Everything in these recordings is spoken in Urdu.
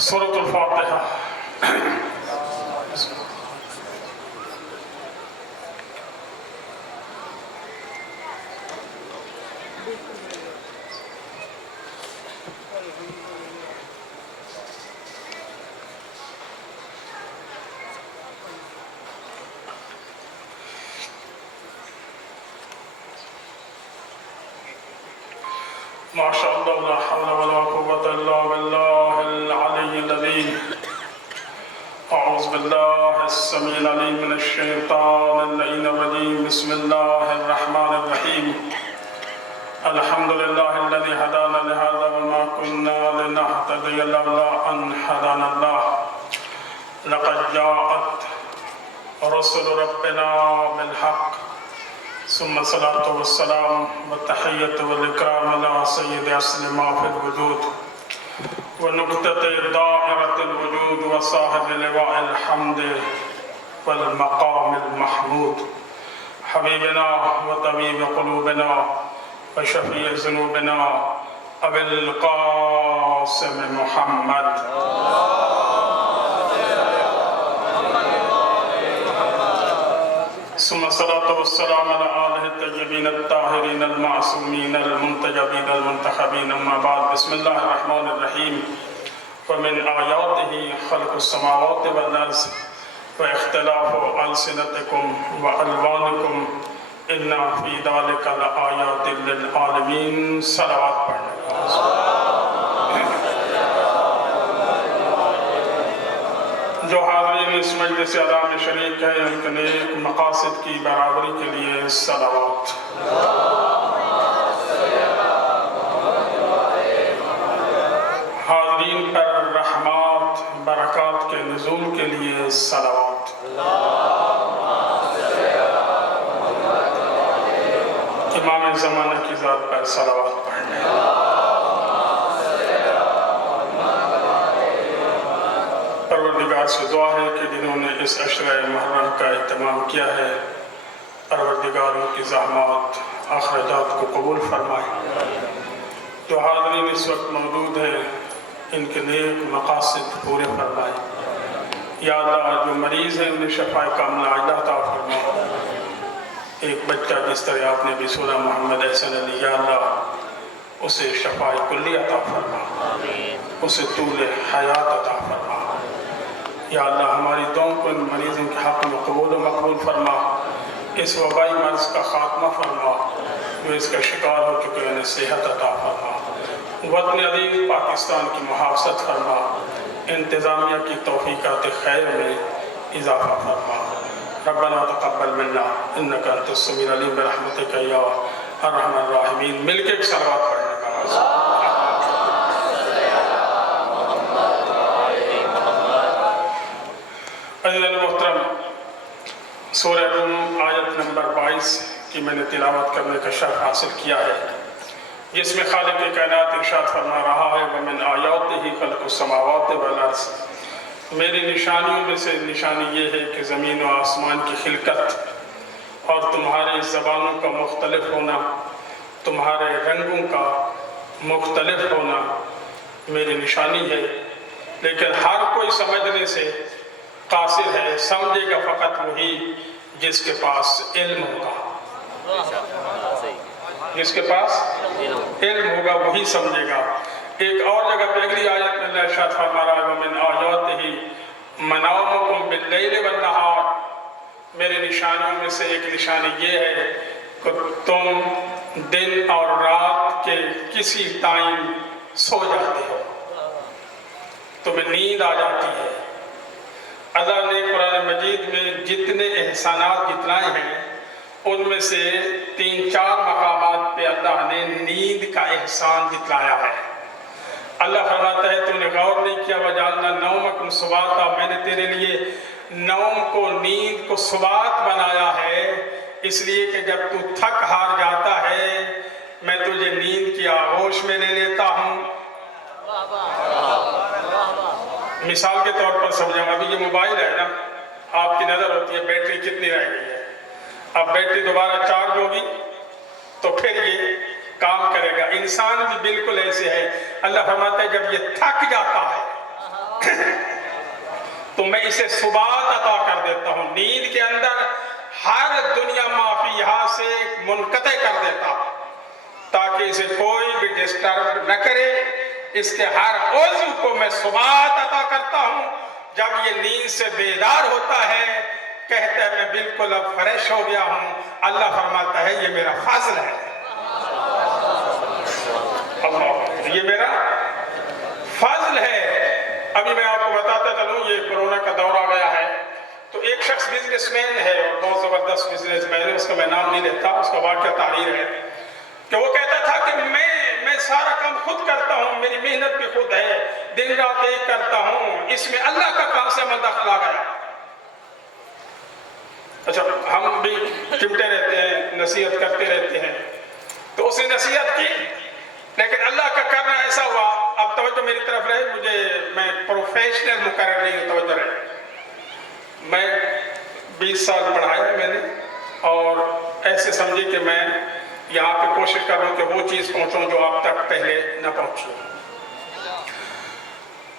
سورۃ الفاتحہ۔ ماشاء اللہ لا حول ولا قوة الا باللہ العلی العظیم۔ اعوذ باللہ السمیع العلیم من الشیطان اللعین الرجیم۔ بسم اللہ الرحمن الرحیم۔ الحمد للہ الذی ہدانا لہذا وما كنا لنہتدی لولا ان ہدانا اللہ۔ لقد جاءت رسل ربنا بالحق ثم الصلاة والسلام والتحية والإكرام على سيد أصل ما في الوجود ونقطة دائرة الوجود وصاحب لواء الحمد والمقام المحمود حبيبنا وطبيب قلوبنا وشفيع ذنوبنا أبي القاسم محمد ثم الصلاة والسلام على آله الطيبين الطاهرين المعصومين المنتجبين المنتخبين أما بعد بسم الله الرحمن الرحيم ومن آياته خلق السماوات والأرض واختلاف ألسنتكم وألوانكم إن في ذلك لآيات للعالمين صلوات پڑھنے جو حاضرین اس مجلس اعلیٰ میں شریک ہیں ان کے نیک مقاصد کی برابری کے لیے صلوات۔ حاضرین پر رحمات برکات کے نزول کے لیے صلوات۔ امام زمانہ کی ذات پر صلوات پڑھنے۔ پروردگار سے دعا ہے کہ جنہوں نے اس عشرہ محرم کا اہتمام کیا ہے پروردگار ان کی زحمات اخراجات کو قبول فرمائے۔ جو حاضرین اس وقت موجود ہیں ان کے نیک مقاصد پورے فرمائے۔ یا اللہ جو مریض ہیں انہیں شفا کاملہ عاجلہ عطا فرما۔ ایک بچہ جس طرح آپ نے بھی سورہ محمد احسن علی یا اللہ اسے شفا کلی عطا فرما، اسے طول حیات عطا فرما۔ یا اللہ ہماری دعاؤں کو ان مریضوں کے حق میں قبول و مقبول فرما۔ اس وبائی مرض کا خاتمہ فرما، جو اس کا شکار ہو چکے انہیں صحت عطا فرما۔ وطن عزیز پاکستان کی محافظت فرما، انتظامیہ کی توفیقات خیر میں اضافہ فرما۔ ربنا تقبل منا انک انت السمیع العلیم برحمتک یا ارحم الراحمین۔ مل کے ایک صلوات پڑھنے کا راضی۔ عزیزان محترم، سورہ روم آیت نمبر 22 کی میں نے تلاوت کرنے کا شرف حاصل کیا ہے، جس میں خالق کائنات ارشاد فرما رہا ہے وَمِنْ آیَاتِهِ خَلْقُ السَّمَاوَاتِ وَالْأَرْضِ۔ میری نشانیوں میں سے نشانی یہ ہے کہ زمین و آسمان کی خلقت اور تمہاری زبانوں کا مختلف ہونا، تمہارے رنگوں کا مختلف ہونا میری نشانی ہے، لیکن ہر کوئی سمجھنے سے قاصر ہے، سمجھے گا فقط وہی جس کے پاس علم ہوگا۔ جس کے پاس علم ہوگا وہی سمجھے گا۔ ایک اور جگہ پہ اگلی آیت میں اللہ ارشاد فرما رہا ہے وَمِنْ آیَاتِهِ مَنَامُكُمْ بِاللَّيْلِ وَالنَّهَارِ۔ میری نشانیوں میں سے ایک نشانی یہ ہے کہ تم دن اور رات کے کسی ٹائم سو جاتے ہو، تمہیں نیند آ جاتی ہے۔ اللہ نے قرآن مجید میں جتنے احسانات جتلائے ہیں ان میں سے 3-4 مقامات پہ اللہ نے نیند کا احسان جتلایا ہے۔ اللہ فرماتا ہے تو نے غور نہیں کیا وَجَعَلْنَا نَوْمَكُمْ سُبَاتًا، میں نے تیرے لیے نوم کو نیند کو سبات بنایا ہے، اس لیے کہ جب تو تھک ہار جاتا ہے میں تجھے نیند کی آغوش میں لے لیتا ہوں۔ مثال کے طور پر سمجھیں، ابھی یہ موبائل ہے نا، آپ کی نظر ہوتی ہے بیٹری کتنی رہ گئی ہے، اب بیٹری دوبارہ چارج ہوگی تو پھر یہ کام کرے گا۔ انسان بھی بالکل ایسے ہے، اللہ فرماتا ہے جب یہ تھک جاتا ہے تو میں اسے ثبات عطا کر دیتا ہوں، نیند کے اندر ہر دنیا مافیہ سے منقطع کر دیتا ہوں تاکہ اسے کوئی بھی ڈسٹرب نہ کرے۔ اس کے ہر عضو کو میں ثبات عطا کرتا ہوں۔ جب یہ نیند سے بیدار ہوتا ہے کہتا ہے میں بالکل اب فریش ہو گیا ہوں، اللہ فرماتا ہے یہ میرا فضل ہے، اللہ یہ میرا فضل ہے۔ ابھی میں آپ کو بتاتا چلوں، یہ کورونا کا دور آ گیا ہے تو ایک شخص بزنس مین ہے اور بہت زبردست بزنس مین ہے، اس کا میں نام نہیں لیتا، اس کا واقعہ تحریر ہے کہ وہ کہتا تھا کہ میں سارا کام خود کرتا ہوں، میری محنت بھی خود ہے، دن رات ایک کرتا ہوں، اس میں اللہ کا کہاں سے مداخل آ گیا؟ اچھا ہم بھی چمٹے رہتے ہیں، نصیحت کرتے رہتے ہیں، تو اس نے نصیحت کی لیکن اللہ کا کرنا ایسا ہوا، اب توجہ میری طرف رہے، میں پروفیشنل مقرر نہیں ہوں، توجہ رہے، میں 20 سال پڑھایا میں نے اور ایسے سمجھے کہ میں یہاں پہ کوشش کر رہا ہوں کہ وہ چیز پہنچوں جو آپ تک پہلے نہ پہنچی۔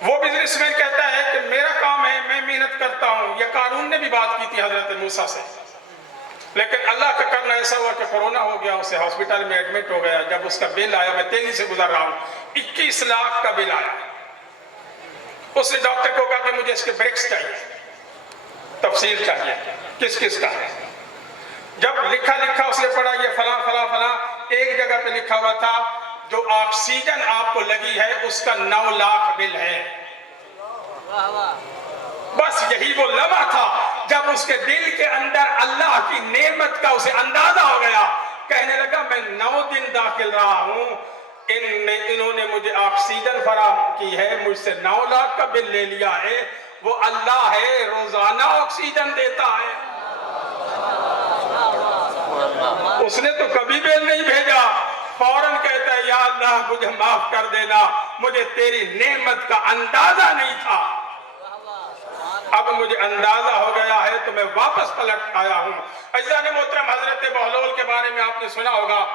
وہ بزنس مین کہتا ہے کہ میرا کام ہے، میں محنت کرتا ہوں۔ یہ قارون نے بھی بات کی تھی حضرت موسیٰ سے، لیکن اللہ کا کرنا ایسا ہوا کہ کورونا ہو گیا، اسے ہاسپٹل میں ایڈمٹ ہو گیا۔ جب اس کا بل آیا، میں تیزی سے گزر رہا ہوں، 21 لاکھ کا بل آیا۔ اس نے ڈاکٹر کو کہا کہ مجھے اس کے بریکس چاہیے، تفصیل چاہیے کس کس کا ہے۔ جب لکھا اس نے پڑھا یہ فلاں فلاں فلاں، ایک جگہ پہ لکھا ہوا تھا جو آکسیجن آپ کو لگی ہے اس کا 9 لاکھ بل ہے۔ بس یہی وہ لمحہ تھا جب اس کے دل کے اندر اللہ کی نعمت کا اسے اندازہ ہو گیا، کہنے لگا میں 9 دن داخل رہا ہوں، انہوں نے مجھے آکسیجن فراہم کی ہے، مجھ سے 9 لاکھ کا بل لے لیا ہے، وہ اللہ ہے روزانہ آکسیجن دیتا ہے، اس نے تو کبھی بل نہیں بھیجا۔ فوراً کہتا ہے یا اللہ مجھے معاف کر دینا، مجھے تیری نعمت کا اندازہ نہیں تھا، اب مجھے اندازہ ہو گیا ہے تو میں واپس پلٹ آیا ہوں۔ عزیزان محترم، حضرت بہلول کے بارے میں آپ نے سنا ہوگا،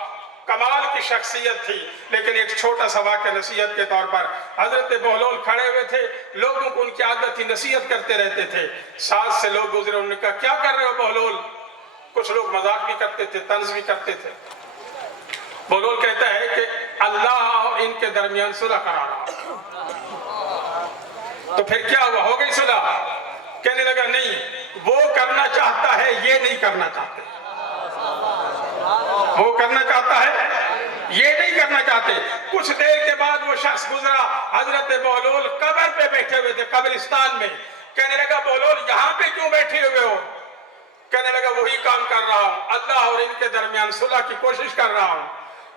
کمال کی شخصیت تھی، لیکن ایک چھوٹا سا واقعہ نصیحت کے طور پر۔ حضرت بہلول کھڑے ہوئے تھے، لوگوں کو ان کی عادت تھی نصیحت کرتے رہتے تھے، ساتھ سے لوگ گزرے، انہوں نے کہا کیا کر رہے ہو بہلول؟ کچھ لوگ مذاق بھی کرتے تھے، طنز بھی کرتے تھے۔ بہلول کہتا ہے کہ اللہ اور ان کے درمیان صلح کرا رہا ہوں۔ تو پھر کیا ہوا، ہو گئی صلح؟ کہنے لگا نہیں، وہ کرنا چاہتا ہے یہ نہیں کرنا چاہتے، وہ کرنا چاہتا ہے یہ نہیں کرنا چاہتے۔ کچھ دیر کے بعد وہ شخص گزرا، حضرت بہلول قبر پہ بیٹھے ہوئے تھے، قبرستان میں۔ کہنے لگا بہلول یہاں پہ کیوں بیٹھے ہوئے ہو؟ کہنے لگا وہی کام کر رہا ہوں، اللہ اور ان کے درمیان صلح کی کوشش کر رہا ہوں۔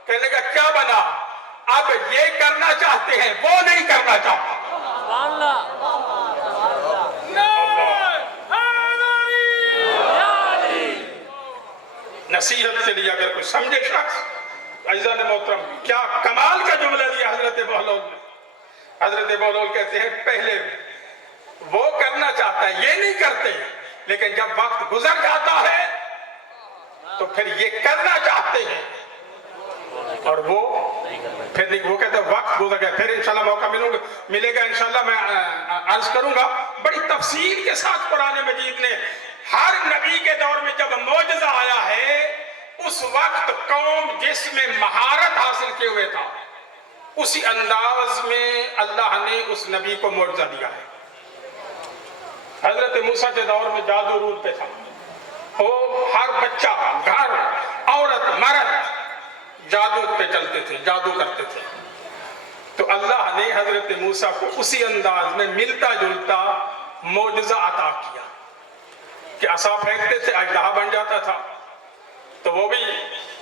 کہنے لگا کیا بنا؟ اب یہ کرنا چاہتے ہیں، وہ نہیں کرنا چاہتا۔ نصیحت کے لیے اگر کوئی سمجھے شخص، عزیزان محترم کیا کمال کا جملہ دیا حضرت بہلول نے۔ حضرت بہلول کہتے ہیں پہلے وہ کرنا چاہتا ہے یہ نہیں کرتے، لیکن جب وقت گزر جاتا ہے تو پھر یہ کرنا چاہتے ہیں اور وہ پھر نہیں، وہ کہتے ہیں وقت گزر گیا، پھر انشاءاللہ موقع ملے گا انشاءاللہ میں عرض کروں گا بڑی تفصیل کے ساتھ۔ قرآن مجید نے ہر نبی کے دور میں جب معجزہ آیا ہے اس وقت قوم جس میں مہارت حاصل کیے ہوئے تھا اسی انداز میں اللہ نے اس نبی کو معجزہ دیا ہے۔ حضرت موسیٰ کے دور میں جادو رول پہ تھا، وہ ہر بچہ، گھر، عورت، مرد جادو پہ چلتے تھے، جادو کرتے تھے۔ تو اللہ نے حضرت موسیٰ کو اسی انداز میں ملتا جلتا معجزہ عطا کیا کہ عصا پھینکتے تھے اژدہا بن جاتا تھا۔ تو وہ بھی،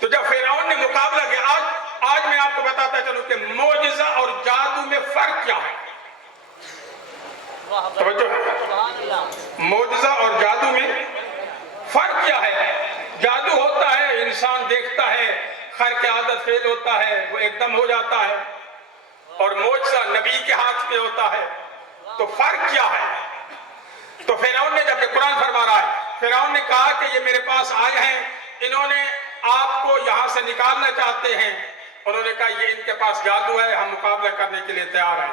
تو جب فرعون نے مقابلہ کیا، آج میں آپ کو بتاتا چلوں کہ معجزہ اور جادو میں فرق کیا ہے۔ توجہ ہے، معجزہ اور جادو میں فرق کیا ہے؟ جادو ہوتا ہے انسان دیکھتا ہے، خرق عادت فعل ہوتا ہے، وہ ایک دم ہو جاتا ہے، اور معجزہ نبی کے ہاتھ میں ہوتا ہے۔ تو فرق کیا ہے؟ تو فرعون نے، جب کہ قرآن فرما رہا ہے، فرعون نے کہا کہ یہ میرے پاس آئے ہیں، انہوں نے آپ کو یہاں سے نکالنا چاہتے ہیں، انہوں نے کہا یہ ان کے پاس جادو ہے، ہم مقابلہ کرنے کے لیے تیار ہیں۔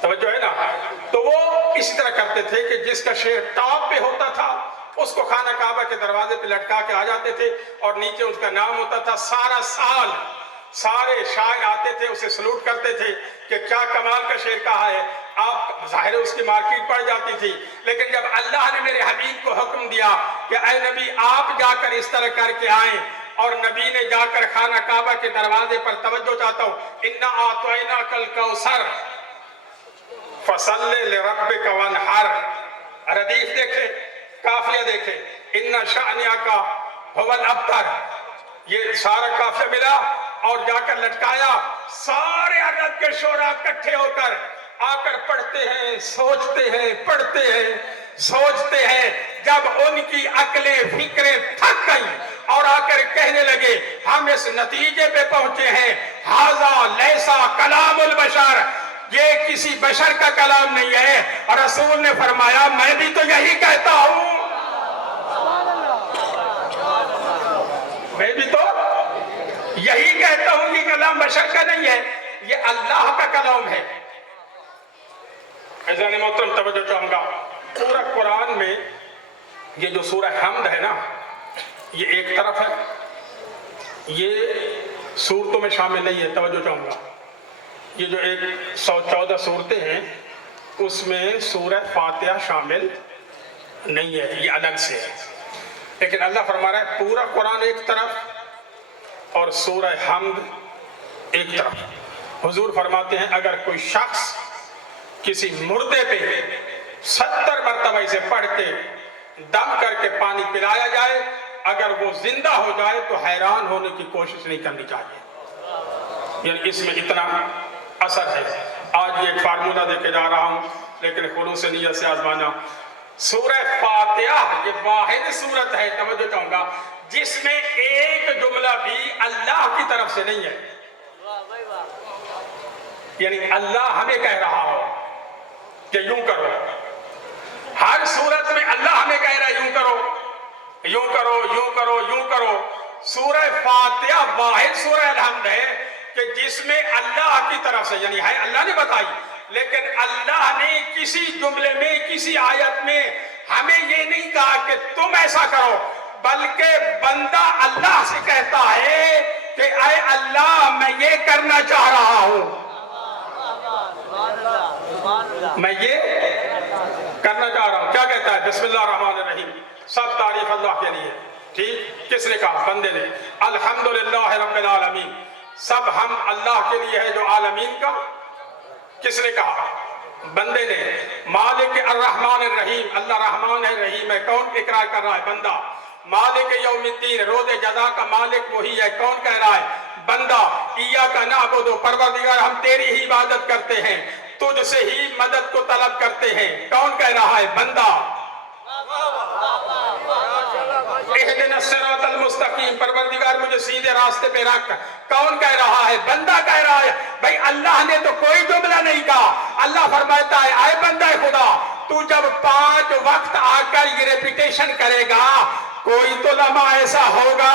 توجہ ہے نا. تو وہ اسی طرح کرتے تھے کہ جس کا شعر ٹاپ پہ ہوتا تھا اس کو خانہ کعبہ کے دروازے پہ لٹکا کے آ جاتے تھے اور نیچے اس کا نام ہوتا تھا. سارا سال سارے شاعر آتے تھے اسے سلوٹ کرتے تھے کہ کیا کمال کا شعر کہا ہے. آپ ظاہر اس کی مارکیٹ پڑ جاتی تھی. لیکن جب اللہ نے میرے حبیب کو حکم دیا کہ اے نبی آپ جا کر اس طرح کر کے آئیں، اور نبی نے جا کر خانہ کعبہ کے دروازے پر توجہ چاہتا ہوں، اِنَّا أَعْطَيْنَاكَ الْكَوْثَرَ فَصَلِّ لِرَبِّكَ وَانْحَرْ. ردیف دیکھے، قافیہ دیکھے، اِنَّ شَأْنِيَكَ هُوَ الْأَبْتَرُ. یہ سارا قافیہ ملا اور جا کر لٹکایا. سارے عرب کے شعراء اکٹھے ہو کر آ کر پڑھتے ہیں، سوچتے ہیں، پڑھتے ہیں، سوچتے ہیں. جب ان کی عقلیں فکریں تھک گئیں اور آ کر کہنے لگے ہم اس نتیجے پہ پہنچے ہیں، ھذا لیسا کلام البشر، یہ کسی بشر کا کلام نہیں ہے. اور رسول نے فرمایا میں بھی تو یہی کہتا ہوں، میں بھی تو یہی کہتا ہوں. یہ کلام بشر کا نہیں ہے، یہ اللہ کا کلام ہے. عزیزان محترم توجہ چاہوں گا، پورا قرآن میں یہ جو سورہ حمد ہے نا، یہ ایک طرف ہے، یہ سورتوں میں شامل نہیں ہے. توجہ چاہوں گا، یہ جو 114 صورتیں ہیں اس میں سورہ فاتحہ شامل نہیں ہے، یہ الگ سے ہے. لیکن اللہ فرما رہا ہے پورا قرآن ایک طرف اور سورہ حمد ایک طرف. حضور فرماتے ہیں اگر کوئی شخص کسی مردے پہ 70 مرتبہ اسے پڑھ کے دم کر کے پانی پلایا جائے، اگر وہ زندہ ہو جائے تو حیران ہونے کی کوشش نہیں کرنی چاہیے. یعنی اس میں اتنا اثر ہے. آج یہ ایک فارمولہ دے کے جا رہا ہوں لیکن خلوص نیت سے آزمانا. سورہ فاتحہ یہ واحد سورت ہے، توجہ چاہوں گا، جس میں ایک جملہ بھی اللہ کی طرف سے نہیں ہے. یعنی اللہ ہمیں کہہ رہا ہو کہ یوں کرو. ہر صورت میں اللہ ہمیں کہہ رہا ہے یوں کرو، یوں کرو، یوں کرو، یوں کرو. سورہ فاتحہ واحد سورہ الحمد ہے کہ جس میں اللہ کی طرف سے، یعنی ہے اللہ نے بتائی، لیکن اللہ نے کسی جملے میں کسی آیت میں ہمیں یہ نہیں کہا کہ تم ایسا کرو، بلکہ بندہ اللہ سے کہتا ہے کہ اے اللہ میں یہ کرنا چاہ رہا ہوں، میں یہ کرنا چاہ رہا ہوں. کیا کہتا ہے؟ بسم اللہ الرحمن الرحیم. سب تعریف اللہ کے لیے. ٹھیک، کس نے کہا؟ بندے نے. الحمدللہ رب العالمین، سب ہم اللہ کے لیے ہے جو عالمین کا. کس نے کہا؟ بندے نے. مالک الرحمن الرحیم، اللہ رحمان ہے رحیم ہے. کون اقرار کر رہا ہے؟ بندہ. مالک یوم الدین، روز جزا کا مالک وہی ہے. کون کہہ رہا ہے؟ بندہ. ایاک نعبد، پروردگار ہم تیری ہی عبادت کرتے ہیں، تجھ سے ہی مدد کو طلب کرتے ہیں. کون کہہ رہا ہے؟ بندہ. اہدنا الصراط المستقیم، پروردگار مجھے سیدھے راستے پہ رکھ. کون کہہ رہا ہے؟ بندہ کہہ رہا ہے. بھائی اللہ نے تو کوئی جملہ نہیں کہا. اللہ فرماتا ہے اے بندہ خدا، تو جب 5 وقت آ کر یہ ریپیٹیشن کرے گا، کوئی تو لمحہ ایسا ہوگا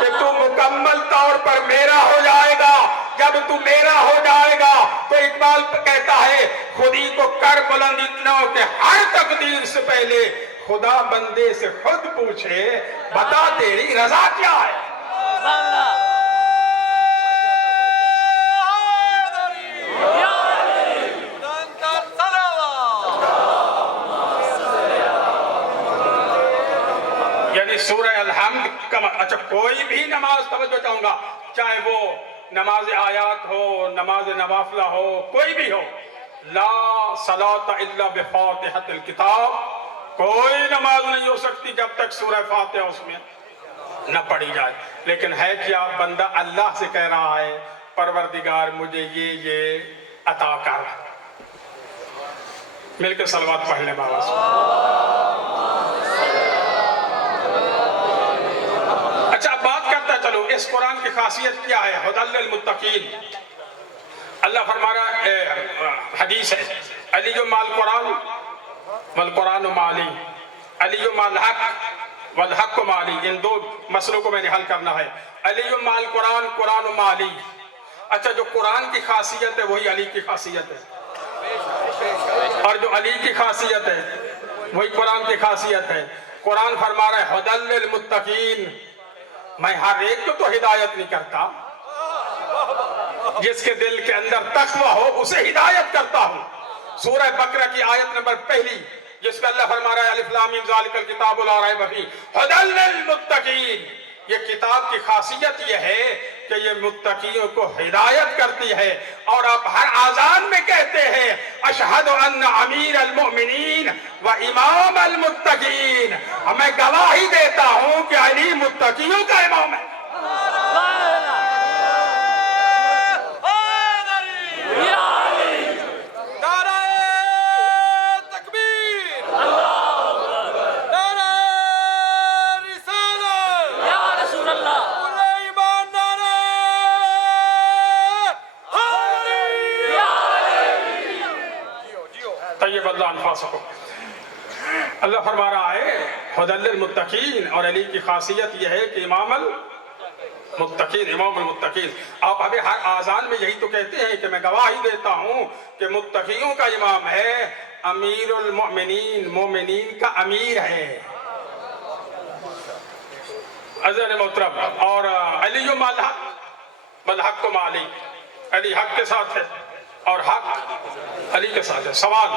کہ تو مکمل طور پر میرا ہو جائے گا. جب تو میرا ہو جائے گا تو اقبال کہتا ہے خودی کو کر بلند اتنا کہ ہر تقدیر سے پہلے خدا بندے سے خود پوچھے بتا تیری رضا کیا ہے. یعنی سورہ الحمد کا اچھا کوئی بھی نماز، توجہ چاہوں گا، چاہے وہ نماز آیات ہو، نماز نوافلہ ہو، کوئی بھی ہو، لا صلاۃ الا بفاتحۃ الکتاب، کوئی نماز نہیں ہو سکتی جب تک سورہ فاتحہ اس میں نہ پڑھی جائے. لیکن ہے کیا؟ بندہ اللہ سے کہہ رہا ہے پروردگار مجھے یہ عطا کر. مل کے صلوات پڑھ لیں بابا سے. اچھا اب بات کرتا چلو اس قرآن کی خاصیت کیا ہے؟ ھدی للمتقین. اللہ فرما رہا ہے، حدیث ہے، علی مع القرآن والقرآن معلی، علی مع الحق والحق معلی. ان دو مسئلوں کو میں نے حل کرنا ہے. علی مع القرآن، قرآن معلی. اچھا جو قرآن کی خاصیت ہے وہی علی کی خاصیت ہے، اور جو علی کی خاصیت ہے وہی قرآن کی خاصیت ہے۔ قرآن فرما رہا ہے ھدی للمتقین، میں ہر ایک کو تو ہدایت نہیں کرتا، جس کے دل کے اندر تقوی ہو اسے ہدایت کرتا ہوں۔ سورہ بقرہ کی آیت نمبر پہلی جس میں اللہ فرما رہا ہے الف لام میم ذالک الکتاب لا ریب فیہ ھدی للمتقین، یہ کتاب کی خاصیت یہ ہے کہ یہ متقیوں کو ہدایت کرتی ہے، اور آپ ہر آذان میں کہتے ہیں اشہد ان امیر المؤمنین و امام المتقین، میں گواہی دیتا ہوں کہ علی متقیوں کا امام ہے۔ طیب اللہ انفاسکم۔ اللہ فرما رہا ہے ھدی للمتقین، اور علی کی خاصیت یہ ہے کہ امام المتقین، امام المتقین۔ آپ ابھی ہر آذان میں یہی تو کہتے ہیں کہ میں گواہی دیتا ہوں کہ متقیوں کا امام ہے، امیر المؤمنین، مومنین کا امیر ہے۔ عزیز محترم، اور علی الحق والحق مع علی، علی حق کے ساتھ ہے اور حق علی کے ساتھ ہے۔ سوال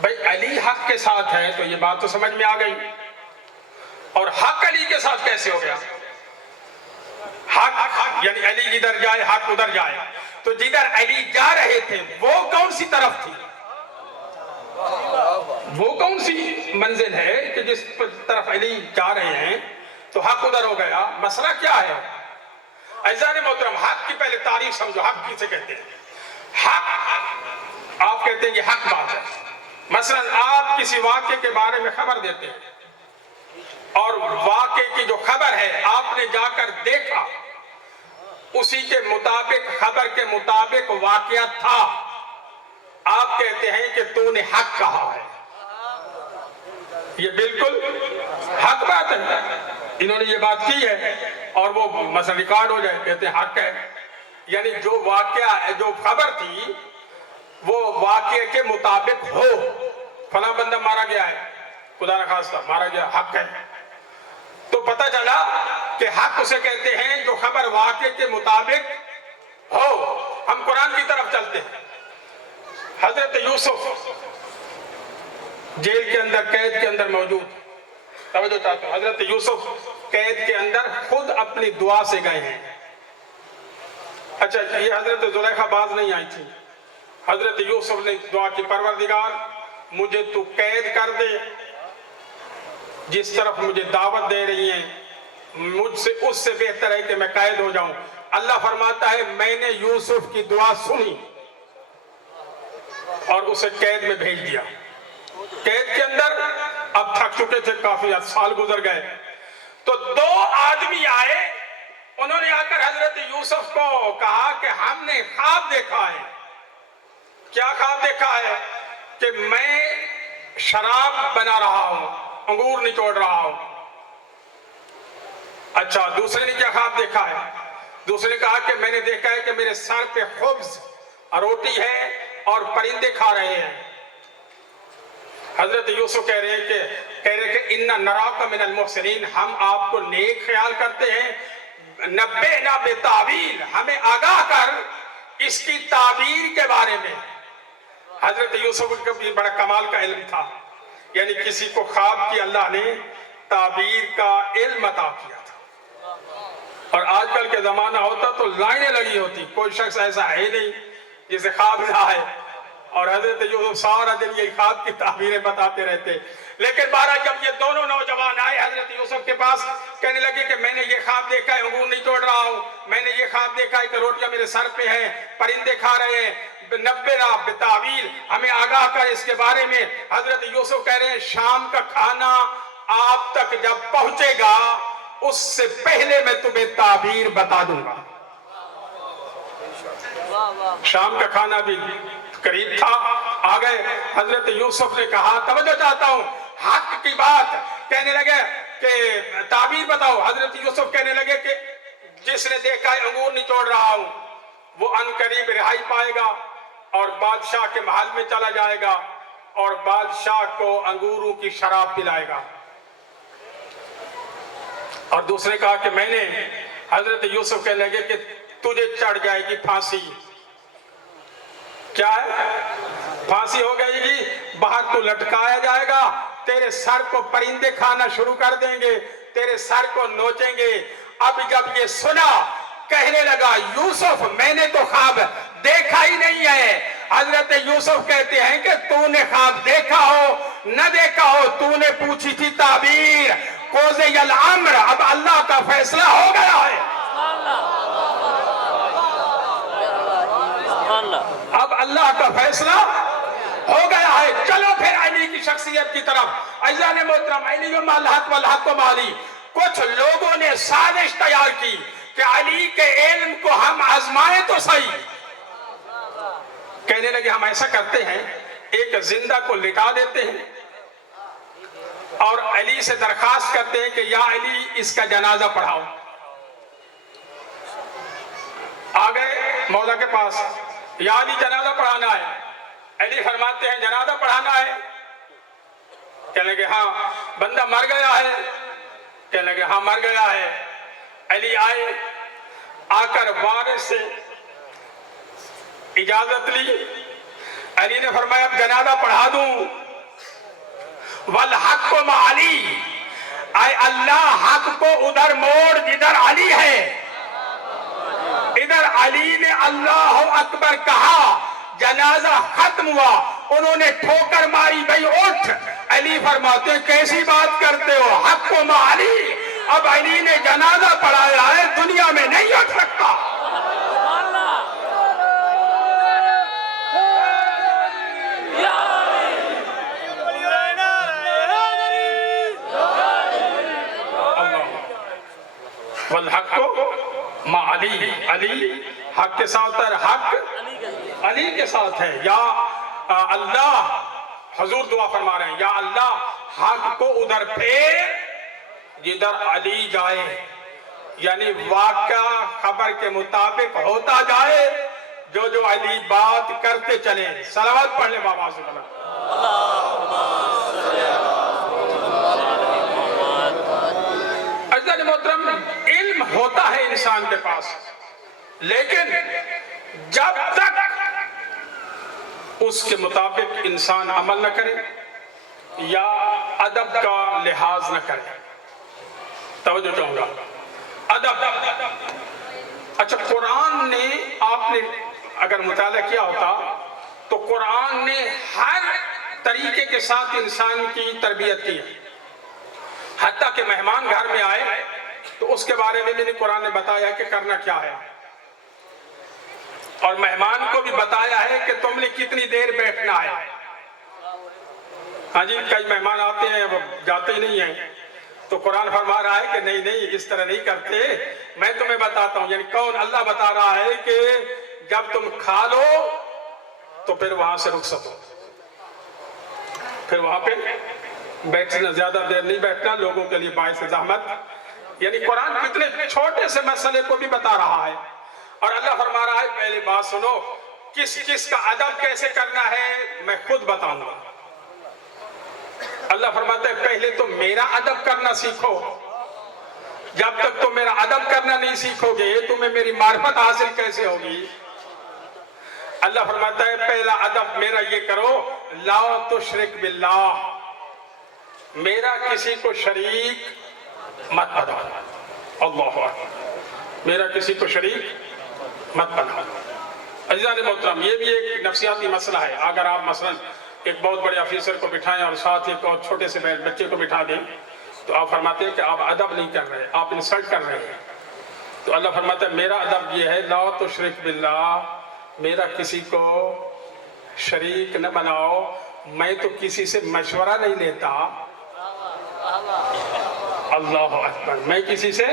بھئی علی حق کے ساتھ ہے تو یہ بات تو سمجھ میں آ گئی، اور حق علی کے ساتھ کیسے ہو گیا؟ حق یعنی علی جدھر جائے حق ادھر جائے، تو جدھر علی جا رہے تھے وہ کون سی طرف تھی؟ وہ کون سی منزل ہے کہ جس طرف علی جا رہے ہیں تو حق ادھر ہو گیا؟ مسئلہ کیا ہے؟ عزیزان محترم، حق کی پہلے تعریف سمجھو، حق کسے کہتے ہیں؟ حق آپ کہتے ہیں یہ حق بات ہے۔ مثلا آپ کسی واقعے کے بارے میں خبر دیتے ہیں، اور واقعے کی جو خبر ہے آپ نے جا کر دیکھا، اسی کے مطابق خبر کے مطابق واقعہ تھا، آپ کہتے ہیں کہ تو نے حق کہا ہے۔ یہ بالکل حق بات ہے، انہوں نے یہ بات کی ہے اور وہ مثلا ریکارڈ ہو جائے، کہتے ہیں حق ہے، یعنی جو واقعہ جو خبر تھی وہ واقعے کے مطابق ہو، فلاں بندہ مارا گیا ہے، خدا نخواستہ مارا گیا، حق ہے، تو پتہ چلا کہ حق اسے کہتے ہیں جو خبر واقعے کے مطابق ہو۔ ہم قرآن کی طرف چلتے ہیں۔ حضرت یوسف جیل کے اندر، قید کے اندر موجود، توجہ چاہتا ہوں، حضرت یوسف قید کے اندر خود اپنی دعا سے گئے ہیں۔ اچھا یہ حضرت زلیخا باز نہیں آئی تھی، حضرت یوسف نے دعا کی پروردگار مجھے تو قید کر دے، جس طرف مجھے دعوت دے رہی ہیں مجھ سے اس سے بہتر ہے کہ میں قید ہو جاؤں۔ اللہ فرماتا ہے میں نے یوسف کی دعا سنی اور اسے قید میں بھیج دیا۔ قید کے اندر اب تھک چکے تھے، کافی سال گزر گئے، تو دو آدمی آئے، انہوں نے آ کر حضرت یوسف کو کہا کہ ہم نے خواب دیکھا ہے۔ کیا خواب دیکھا ہے؟ کہ میں شراب بنا رہا ہوں، انگور نچوڑ رہا ہوں۔ اچھا دوسرے نے کیا خواب دیکھا ہے؟ دوسرے نے کہا کہ میں نے دیکھا ہے کہ میرے سر پہ خبز روٹی ہے اور پرندے کھا رہے ہیں۔ حضرت یوسف کہہ رہے ہیں کہ اِنَّا نَرَاكَ مِنَ الْمُحْسِنِينَ، ہم آپ کو نیک خیال کرتے ہیں، نَبِّئْنَا بِتَعْوِيلِ، ہمیں آگاہ کر اس کی تعبیر کے بارے میں۔ حضرت یوسف کا بھی بڑا کمال کا علم تھا، یعنی کسی کو خواب کی اللہ نے تعبیر کا علم عطا کیا تھا، اور آج کل کے زمانہ ہوتا تو لائنیں لگی ہوتی، کوئی شخص ایسا ہے نہیں جسے خواب نہ آئے، اور حضرت یوسف سارا دن یہ خواب کی تعبیریں بتاتے رہتے۔ لیکن بہرحال جب یہ دونوں نوجوان آئے حضرت یوسف کے پاس، کہنے لگے کہ میں نے یہ خواب دیکھا ہے، انگور نہیں توڑ رہا ہوں، میں نے یہ خواب دیکھا ہے کہ روٹیاں میرے سر پہ ہیں، پرندے کھا رہے ہیں، نبّنا بتعویل، ہمیں آگاہ کر اس کے بارے میں۔ حضرت یوسف کہہ رہے ہیں شام کا کھانا آپ تک جب پہنچے گا اس سے پہلے میں تمہیں تعبیر بتا دوں گا۔ شام کا کھانا بھی قریب تھا، آ گئے۔ حضرت یوسف نے کہا، توجہ چاہتا ہوں، حق کی بات کہنے لگے کہ تعبیر بتاؤ۔ حضرت یوسف کہنے لگے کہ جس نے دیکھا ہے انگور نچوڑ رہا ہوں، وہ عنقریب رہائی پائے گا اور بادشاہ کے محل میں چلا جائے گا اور بادشاہ کو انگوروں کی شراب پلائے گا۔ اور دوسرے کہا کہ میں نے حضرت یوسف کہنے لگے کہ تجھے چڑھ جائے گی پھانسی۔ کیا ہے؟ پھانسی ہو گئی گی، باہر تو لٹکایا جائے گا، تیرے سر کو پرندے کھانا شروع کر دیں گے، تیرے سر کو نوچیں گے۔ اب جب یہ سنا کہنے لگا یوسف میں نے تو خواب دیکھا ہی نہیں ہے۔ حضرت یوسف کہتے ہیں کہ تو نے خواب دیکھا ہو نہ دیکھا ہو، تو نے پوچھی تھی تعبیر، قضی الامر، اب اللہ کا فیصلہ ہو گیا ہے۔ اب اللہ کا فیصلہ ہو گیا ہے۔ چلو پھر علی کی شخصیت کی طرف۔ عزیزان محترم، علی الحق والحق مالی، کچھ لوگوں نے سازش تیار کی کہ علی کے علم کو ہم آزمائیں تو صحیح۔ کہنے لگے ہم ایسا کرتے ہیں، ایک زندہ کو لٹا دیتے ہیں اور علی سے درخواست کرتے ہیں کہ یا علی اس کا جنازہ پڑھاؤ۔ آ گئے مولا کے پاس، یا علی جنازہ پڑھانا ہے۔ علی فرماتے ہیں جنازہ پڑھانا ہے؟ کہنے لگے ہاں۔ بندہ مر گیا ہے؟ کہنے لگے ہاں مر گیا ہے۔ علی آئے، آ کر وارث سے اجازت لی۔ علی نے فرمایا اب جنازہ پڑھا دوں۔ والحق مع علی، اے اللہ حق کو ادھر موڑ جدھر علی ہے۔ ادھر علی نے اللہ اکبر کہا، جنازہ ختم ہوا، انہوں نے ٹھوکر ماری، بھئی اٹھ۔ علی فرماتے ہیں کیسی بات کرتے ہو، حق مع علی، اب علی نے جنازہ پڑھایا ہے، دنیا میں نہیں اٹھ سکتا۔ والحق مع علی، علی حق کے ساتھ ہے، حق علی کے ساتھ ہے۔ یا اللہ، حضور دعا فرما رہے ہیں یا اللہ حق کو ادھر پھیر جدھر علی جائے، یعنی واقعہ خبر کے مطابق ہوتا جائے، جو جو علی بات کرتے چلے۔ صلوات پڑھ لیں بابا سے بلند۔ عزیزان محترم، علم ہوتا ہے انسان کے پاس، لیکن جب تک اس کے مطابق انسان عمل نہ کرے یا ادب کا لحاظ نہ کرے۔ توجہ چاہوں گا، ادب۔ اچھا، قرآن نے، آپ نے اگر مطالعہ کیا ہوتا تو قرآن نے ہر طریقے کے ساتھ انسان کی تربیت کی ہے۔ حتیٰ کہ مہمان گھر میں آئے تو اس کے بارے میں بھی قرآن نے بتایا کہ کرنا کیا ہے، اور مہمان کو بھی بتایا ہے کہ تم نے کتنی دیر بیٹھنا ہے۔ ہاں جی، کئی مہمان آتے ہیں وہ جاتے ہی نہیں ہیں، تو قرآن فرما رہا ہے کہ نہیں نہیں اس طرح نہیں کرتے، میں تمہیں بتاتا ہوں۔ یعنی کون؟ اللہ بتا رہا ہے کہ جب تم کھا لو تو پھر وہاں سے رخصت ہو، پھر وہاں پہ بیٹھنا، زیادہ دیر نہیں بیٹھنا، لوگوں کے لیے باعث زحمت۔ یعنی قرآن کتنے چھوٹے سے مسئلے کو بھی بتا رہا ہے، اور اللہ فرما رہا ہے پہلے بات سنو، کس کس کا ادب کیسے کرنا ہے میں خود بتاؤں گا۔ اللہ فرماتا ہے پہلے تو میرا ادب کرنا سیکھو، جب تک تم میرا ادب کرنا نہیں سیکھو گے تمہیں میری معرفت حاصل کیسے ہوگی۔ اللہ فرماتا ہے پہلا ادب میرا یہ کرو، لا تشرک باللہ، میرا کسی کو شریک مت بناؤ۔ اللہ اکبر، میرا کسی کو شریک مت بناؤ۔ عزیزان محترم، یہ بھی ایک نفسیاتی مسئلہ ہے۔ اگر آپ مثلا ایک بہت بڑے افیسر کو بٹھائیں اور ساتھ ایک اور چھوٹے سے بچے کو بٹھا دیں تو آپ فرماتے ہیں کہ آپ ادب نہیں کر رہے، آپ انسلٹ کر رہے ہیں۔ تو اللہ فرماتا ہے میرا ادب یہ ہے، لا تشرک باللہ، میرا کسی کو شریک نہ بناؤ، میں تو کسی سے مشورہ نہیں لیتا۔ اللہ اکبر، میں کسی سے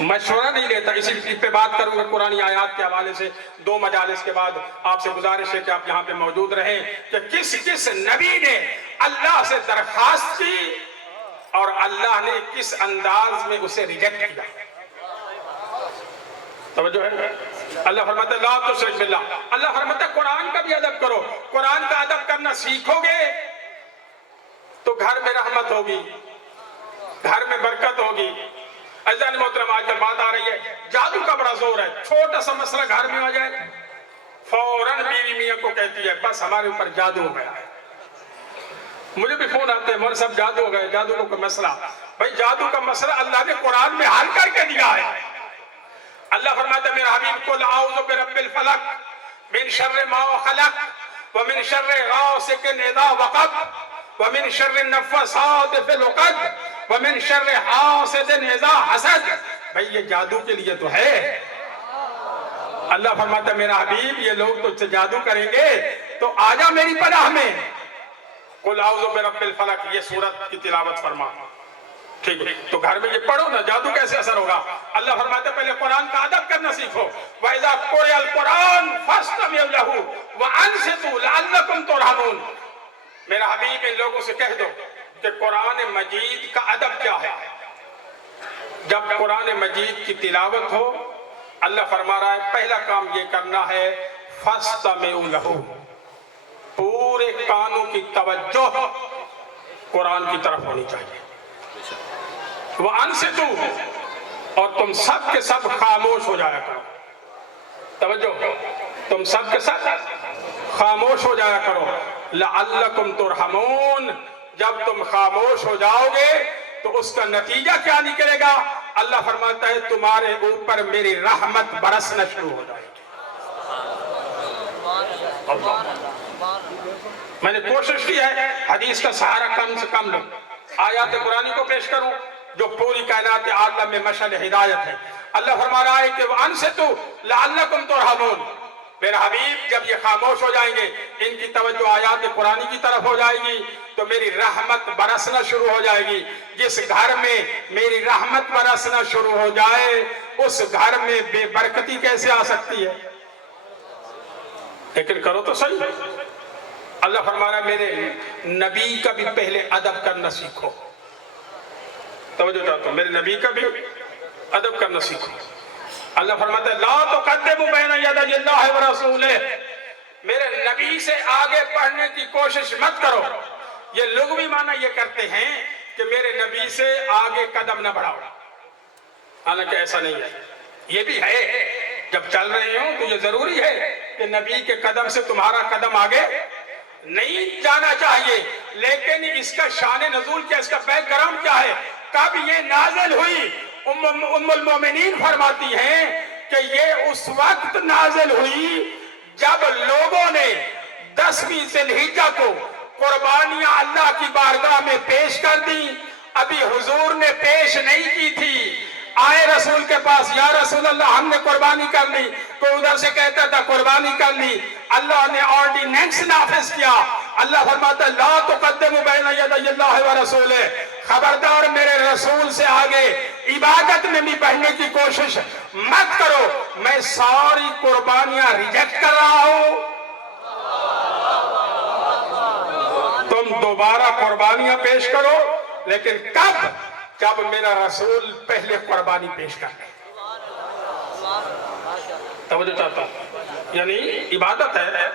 مشورہ نہیں لیتا۔ اسی پہ بات کروں گا قرآن آیات کے حوالے سے۔ 2 مجالس کے بعد آپ سے گزارش ہے کہ آپ یہاں پہ موجود رہیں کہ کس کس نبی نے اللہ سے درخواست کی اور اللہ نے کس انداز میں اسے ریجیکٹ کیا۔ توجہ ہے؟ اللہ فرماتا ہے لا تشرک باللہ. اللہ فرماتا ہے قرآن کا بھی ادب کرو. قرآن کا ادب کرنا سیکھو گے تو گھر میں رحمت ہوگی, گھر میں برکت ہوگی. عزیزان محترم, آج کل بات آ رہی ہے جادو کا بڑا زور ہے. چھوٹا سا مسئلہ گھر میں آ جائے فوراً بیوی میاں کو کہتی ہے بس ہمارے اوپر جادو ہو گیا ہے. مجھے بھی فون آتے ہیں مولوی صاحب جادو ہو گئے, جادو کا مسئلہ. بھائی جادو کا مسئلہ اللہ نے قرآن میں حل کر کے دیا ہے. اللہ فرماتا ہے میرا حبیب قل اعوذ برب الفلق من شر ما خلق ومن شر غاسق اذا وقب ومن شر النفاثات في العقد ومن شر حاسد اذا حسد. بھئی یہ جادو کے لیے تو ہے. اللہ فرماتا ہے میرا حبیب یہ لوگ تجھ سے جادو کریں گے تو آجا میری پناہ میں. قل اعوذ برب الفلق, یہ سورت کی تلاوت فرما. ٹھیک ہے, تو گھر میں یہ پڑھو نا, جادو کیسے اثر ہوگا. اللہ فرماتا ہے پہلے قرآن کا ادب کرنا سیکھو. وَإِذَا قُرِئَ الْقُرْآنُ فَاسْتَمِعُوا لَهُ وَأَنصِتُوا لَعَلَّكُمْ تُرْحَمُونَ. میرا حبیب ان لوگوں سے کہہ دو کہ قرآن مجید کا ادب کیا ہے. جب قرآن مجید کی تلاوت ہو اللہ فرما رہا ہے پہلا کام یہ کرنا ہے فَاسْتَمِعُوا لَهُ, پورے کانوں کی توجہ قرآن کی طرف ہونی چاہیے. وَأَنصِتُوا, اور تم سب کے سب خاموش ہو جایا کرو. توجہ, تم سب کے سب خاموش ہو جایا کرو. لَعَلَّكُمْ تُرْحَمُونَ, جب تم خاموش ہو جاؤ گے تو اس کا نتیجہ کیا نکلے گا. اللہ فرماتا ہے تمہارے اوپر میری رحمت برسنا شروع ہو جائے گی. میں نے کوشش کی ہے حدیث کا سہارا کم سے کم لوں, آیات قرآنی کو پیش کروں جو پوری کائنات عالم میں مشعل ہدایت ہے. اللہ فرما رہا ہے کہ وَأَنصِتُوا لَعَلَّكُمْ تُرْحَمُونَ. میرا حبیب جب یہ خاموش ہو جائیں گے, ان کی توجہ آیات قرآنی کی طرف ہو جائے گی تو میری رحمت برسنا شروع ہو جائے گی. جس گھر میں میری رحمت برسنا شروع ہو جائے اس گھر میں بے برکتی کیسے آ سکتی ہے. لیکن کرو تو صحیح. اللہ فرما رہا ہے میرے نبی کا بھی پہلے ادب کرنا سیکھو. توجہ چاہتا ہوں, میرے نبی کا بھی ادب کرنا سیکھو. اللہ فرماتا ہے لا تقدموا بین یدی اللہ ورسولہ, میرے نبی سے آگے بڑھنے کی کوشش مت کرو. یہ لوگ بھی معنی یہ کرتے ہیں کہ میرے نبی سے آگے قدم نہ بڑھاؤ, حالانکہ ایسا نہیں ہے. یہ بھی ہے جب چل رہے ہوں تو یہ ضروری ہے کہ نبی کے قدم سے تمہارا قدم آگے نہیں جانا چاہیے. لیکن اس کا شان نزول کیا, اس کا بیک گراؤنڈ کیا ہے, کب یہ نازل ہوئی. ام المومنین فرماتی ہیں کہ یہ اس وقت نازل ہوئی جب لوگوں نے 10ویں ذی الحجہ کو قربانیاں اللہ کی بارگاہ میں پیش کر دی. ابھی حضور نے پیش نہیں کی تھی. آئے رسول کے پاس, یا رسول اللہ ہم نے قربانی کر لی. کوئی ادھر سے کہتا تھا قربانی کر لی. اللہ نے آرڈیننس نافذ کیا. اللہ فرماتا ہے لا تقدموا بین یدی اللہ ورسولہ, خبردار میرے رسول سے آگے عبادت میں بھی بڑھنے کی کوشش مت کرو. میں ساری قربانیاں ریجیکٹ کر رہا ہوں. تم دوبارہ قربانیاں پیش کرو, لیکن کب, جب میرا رسول پہلے قربانی پیش کر دے. توجہ چاہتا ہوں, یعنی عبادت ہے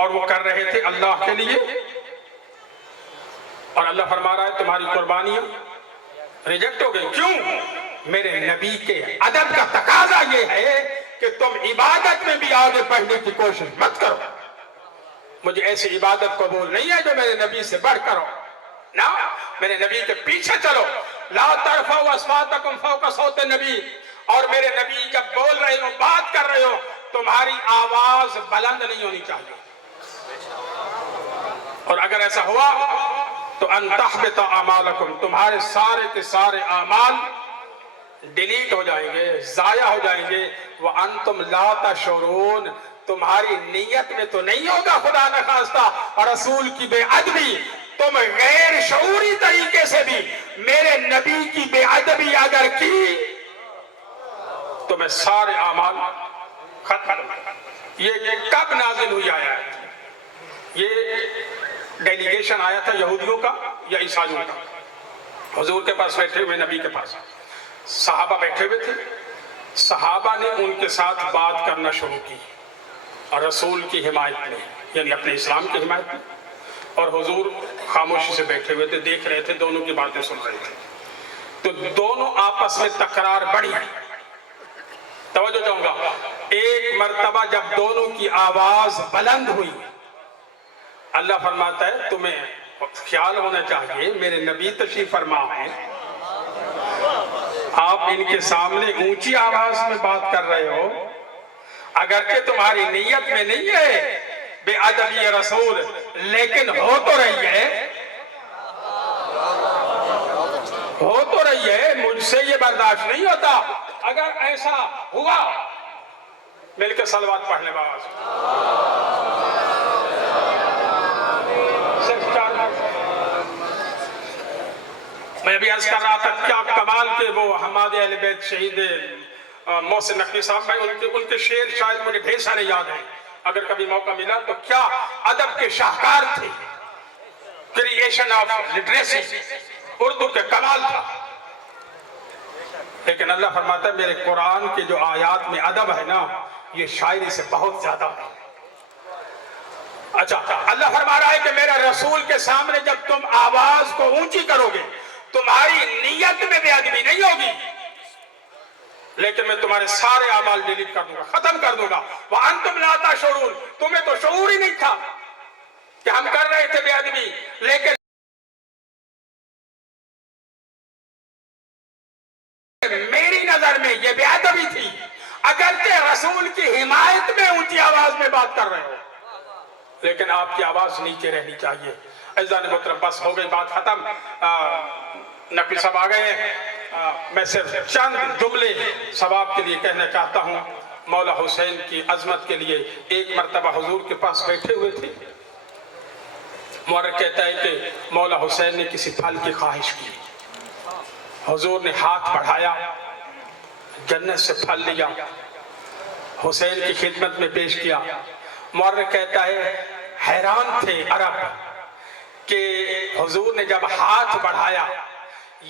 اور وہ کر رہے تھے اللہ کے لیے, اور اللہ فرما رہا ہے تمہاری قربانیاں ریجیکٹ ہو گئی. کیوں؟ میرے نبی کے ادب کا تقاضا یہ ہے کہ تم عبادت میں بھی آگے بڑھنے کی کوشش مت کرو. مجھے ایسی عبادت قبول نہیں ہے جو میرے نبی سے بڑھ کر ہو. نا, میرے نبی کے پیچھے چلو. لا ترفعوا اصواتکم فوق صوت النبی, اور میرے نبی جب بول رہے ہو, بات کر رہے ہو, تمہاری آواز بلند نہیں ہونی چاہیے. اور اگر ایسا ہوا تو ان تحبط اعمالکم, تمہارے سارے کے سارے اعمال ڈیلیٹ ہو جائیں گے, ضائع ہو جائیں گے. وانتم لا تشعرون, تمہاری نیت میں تو نہیں ہوگا خدا نخواستہ اور رسول کی بے ادبی. تم غیر شعوری طریقے سے بھی میرے نبی کی بے ادبی اگر کی تو میں سارے اعمال ختم. یہ کب نازل ہوئی آیات؟ یہ ڈیلیگیشن آیا تھا یہودیوں کا یا عیسائیوں کا. حضور کے پاس بیٹھے ہوئے, نبی کے پاس صحابہ بیٹھے ہوئے تھے, صحابہ نے ان کے ساتھ بات کرنا شروع کی اور رسول کی حمایت میں، یعنی اپنے اسلام کی حمایت میں، اور حضور خاموشی سے بیٹھے ہوئے تھے، دیکھ رہے تھے، دونوں کی باتیں سن رہے تھے۔ تو دونوں آپس میں تکرار بڑھی۔ توجہ چاہوں گا، ایک مرتبہ جب دونوں کی آواز بلند ہوئی، اللہ فرماتا ہے تمہیں خیال ہونا چاہیے میرے نبی تشریف فرما ہیں، آپ ان کے سامنے اونچی آواز میں بات کر رہے ہو، اگرچہ تمہاری نیت میں نہیں ہے بے ادبی رسول، لیکن ہو تو رہی ہے، ہو تو رہی ہے، مجھ سے یہ برداشت نہیں ہوتا۔ اگر ایسا ہوا، مل کے صلوات پڑھنے باز میں بھی عرض کر رہا تھا کیا کمال کے وہ حماد اہل بیت شہید محسن نقوی صاحب، میں ان کے شعر شاید مجھے ڈھیر سارے یاد ہیں، اگر کبھی موقع ملا تو کیا ادب کے شاہکار تھے، کریشن آف لٹریسی، اردو کے کمال تھا۔ لیکن اللہ فرماتا ہے میرے قرآن کے جو آیات میں ادب ہے نا، یہ شاعری سے بہت زیادہ ہے۔ اچھا، اللہ فرما رہا ہے کہ میرے رسول کے سامنے جب تم آواز کو اونچی کرو گے، تمہاری نیت میں بے ادبی نہیں ہوگی، لیکن میں تمہارے سارے اعمال ڈیلیٹ کر دوں گا، ختم کر دوں گا۔ وَأَنْتُمْ لَا تَشْعُرُونَ، تمہیں تو شعور ہی نہیں تھا کہ ہم کر رہے تھے بے ادبی، لیکن میری نظر میں یہ بے ادبی تھی، اگرچہ رسول کی حمایت میں اونچی آواز میں بات کر رہے ہو، لیکن آپ کی آواز نیچے رہنی چاہیے۔ عزیزان محترم، بس ہو گئی بات ختم، نقوی صاحب آ گئے ہیں، میں صرف چند جملے ثواب کے لیے کہنا چاہتا ہوں۔ مولا حسین کی عظمت کے لیے ایک مرتبہ حضور کے پاس بیٹھے ہوئے تھے، مورخ کہتا ہے کہ مولا حسین نے کسی پھل کی خواہش کی، حضور نے ہاتھ بڑھایا، جنت سے پھل لیا، حسین کی خدمت میں پیش کیا۔ مورخ کہتا ہے حیران تھے عرب کہ حضور نے جب ہاتھ بڑھایا،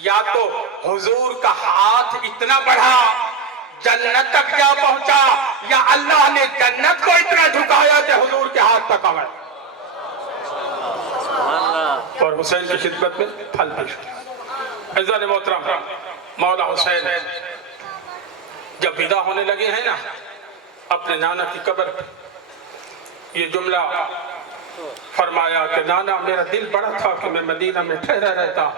یا تو حضور کا ہاتھ اتنا بڑھا جنت تک جا پہنچا، یا اللہ نے جنت کو اتنا جھکایا کہ حضور کے ہاتھ تک آئے، اور حسین کی خدمت میں پھل پیش کیا۔ عزیزان محترم، مولا حسین جب ودا ہونے لگے ہیں نا اپنے نانا کی قبر پہ، یہ جملہ فرمایا کہ نانا میرا دل بڑا تھا کہ میں مدینہ میں ٹھہرا رہتا،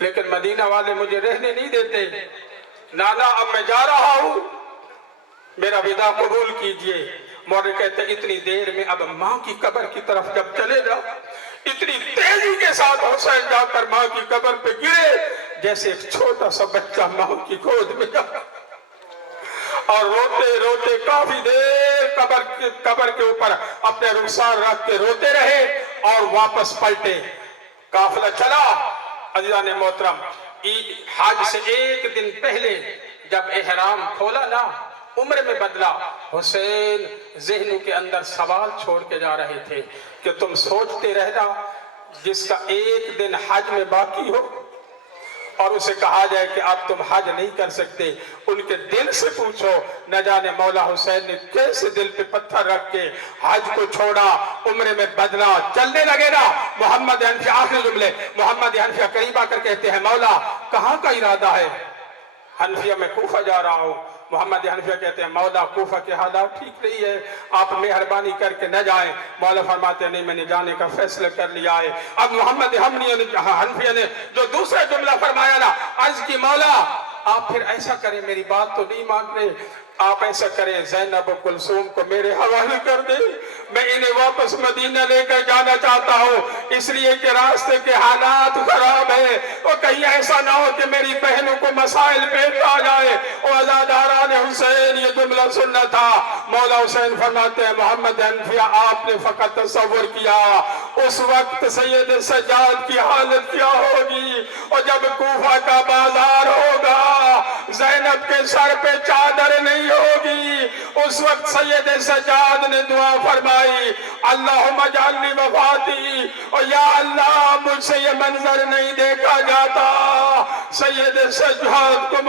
لیکن مدینہ والے مجھے رہنے نہیں دیتے، نانا اب میں جا رہا ہوں، میرا ودا قبول کیجئے۔ مورخ کہتے ہیں اتنی دیر میں اب ماں کی قبر کی طرف جب چلے گا، اتنی تیزی کے ساتھ حسین جا کر ماں کی قبر پہ گرے جیسے ایک چھوٹا سا بچہ ماں کی گود میں جا، اور روتے روتے کافی دیر قبر کے اوپر اپنے رخسار رکھ کے روتے رہے اور واپس پلٹے۔ قافلہ چلا۔ عزیزان محترم، حج سے ایک دن پہلے جب احرام کھولا نا، عمر میں بدلا، حسین ذہنوں کے اندر سوال چھوڑ کے جا رہے تھے کہ تم سوچتے رہنا جس کا ایک دن حج میں باقی ہو اور اسے کہا جائے کہ اب تم حج نہیں کر سکتے، ان کے دل سے پوچھو نہ جانے مولا حسین نے کیسے دل پہ پتھر رکھ کے حج کو چھوڑا، عمرے میں بدلا، چلنے لگے نا۔ محمد حنفیہ، آخری جملے، محمد حنفیہ قریب آ کر کہتے ہیں مولا کہاں کا ارادہ ہے؟ حنفیہ میں کوفہ جا رہا ہوں۔ محمد حنفیہ کہتے ہیں مولا کوفہ کے حالات ٹھیک نہیں ہے، آپ مہربانی کر کے نہ جائیں۔ مولا فرماتے ہیں نہیں، میں نے جانے کا فیصلہ کر لیا ہے۔ اب محمد حنفیہ نے جو دوسرا جملہ فرمایا نا، عرض کی مولا آپ پھر ایسا کریں، میری بات تو نہیں مان رہے، آپ ایسا کریں زینب و کلثوم کو میرے حوالے کر دیں، میں انہیں واپس مدینہ لے کر جانا چاہتا ہوں، اس لیے کہ راستے کے حالات خراب ہیں، اور کہیں ایسا نہ ہو کہ میری بہنوں کو مسائل پیش آ جائے۔ اور عزاداران حسین یہ جملہ سننا تھا۔ مولا حسین فرماتے ہیں محمد حنفیہ آپ نے فقط تصور کیا اس وقت سید سجاد کی حالت کیا ہوگی، اور جب کوفہ کا بازار ہوگا زینب کے سر پہ چادر نہیں ہوگی، اس وقت سید سجاد نے دعا فرمائی اللہم اجعلنی وفاتی، اور یا اللہ مجھ سے یہ منظر نہیں دیکھا جاتا، سید سجاد کو